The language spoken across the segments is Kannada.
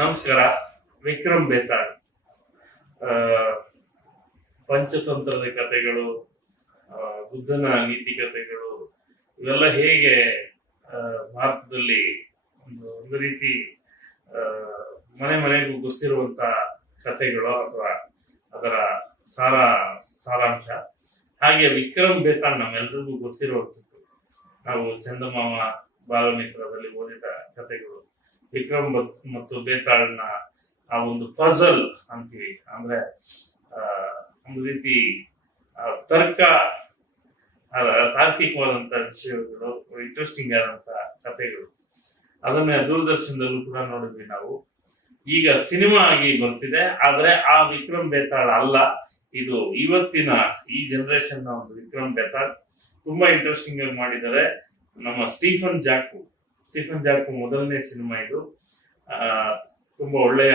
ನಮಸ್ಕಾರ. ವಿಕ್ರಮ್ ಬೇತಾಳ್ ಪಂಚತಂತ್ರದ ಕಥೆಗಳು, ಬುದ್ಧನ ನೀತಿ ಕಥೆಗಳು ಇವೆಲ್ಲ ಹೇಗೆ ಭಾರತದಲ್ಲಿ ಒಂದು ರೀತಿ ಮನೆ ಮನೆಗೂ ಗೊತ್ತಿರುವಂತ ಕಥೆಗಳು ಅಥವಾ ಅದರ ಸಾರಾಂಶ. ಹಾಗೆ ವಿಕ್ರಮ್ ಬೇತಾಳ್ ನಮ್ಮೆಲ್ಲರಿಗೂ ಗೊತ್ತಿರುವಂಥದ್ದು. ನಾವು ಚಂದಮಾಮ ಬಾಲಮಿತ್ರದಲ್ಲಿ ಓದಿದ ಕಥೆಗಳು. ವಿಕ್ರಮ್ ಮತ್ತು ಬೇತಾಳ್ನ ಆ ಒಂದು ಪಜಲ್ ಅಂತೀವಿ, ಅಂದ್ರೆ ಒಂದು ರೀತಿ ತಾರ್ಕಿಕವಾದಂತ ವಿಷಯಗಳು, ಇಂಟ್ರೆಸ್ಟಿಂಗ್ ಆದಂತ ಕಥೆಗಳು. ಅದನ್ನ ದೂರದರ್ಶನದಲ್ಲೂ ಕೂಡ ನೋಡಿದ್ವಿ ನಾವು. ಈಗ ಸಿನಿಮಾ ಆಗಿ ಬರ್ತಿದೆ, ಆದ್ರೆ ಆ ವಿಕ್ರಮ್ ಬೇತಾಳ್ ಅಲ್ಲ ಇದು. ಇವತ್ತಿನ ಈ ಜನರೇಷನ್ ನ ಒಂದು ವಿಕ್ರಮ್ ಬೇತಾಳ್ ತುಂಬಾ ಇಂಟ್ರೆಸ್ಟಿಂಗ್ ಆಗಿ ಮಾಡಿದ್ದಾರೆ. ನಮ್ಮ ಸ್ಟೀಫನ್ ಜಾಕು ಮೊದಲನೇ ಸಿನಿಮಾ ಇದು. ತುಂಬಾ ಒಳ್ಳೆಯ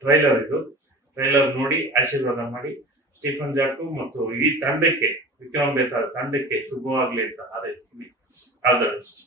ಟ್ರೈಲರ್ ನೋಡಿ ಆಶೀರ್ವಾದ ಮಾಡಿ. ಸ್ಟೀಫನ್ ಜಾಕು ಮತ್ತು ಇಡೀ ತಂಡಕ್ಕೆ, ವಿಕ್ರಮ್ ಬೇತಾಳ್ ತಂಡಕ್ಕೆ ಶುಭವಾಗ್ಲಿ ಅಂತ ಹಾರೈಸ್ತೀನಿ. All the best.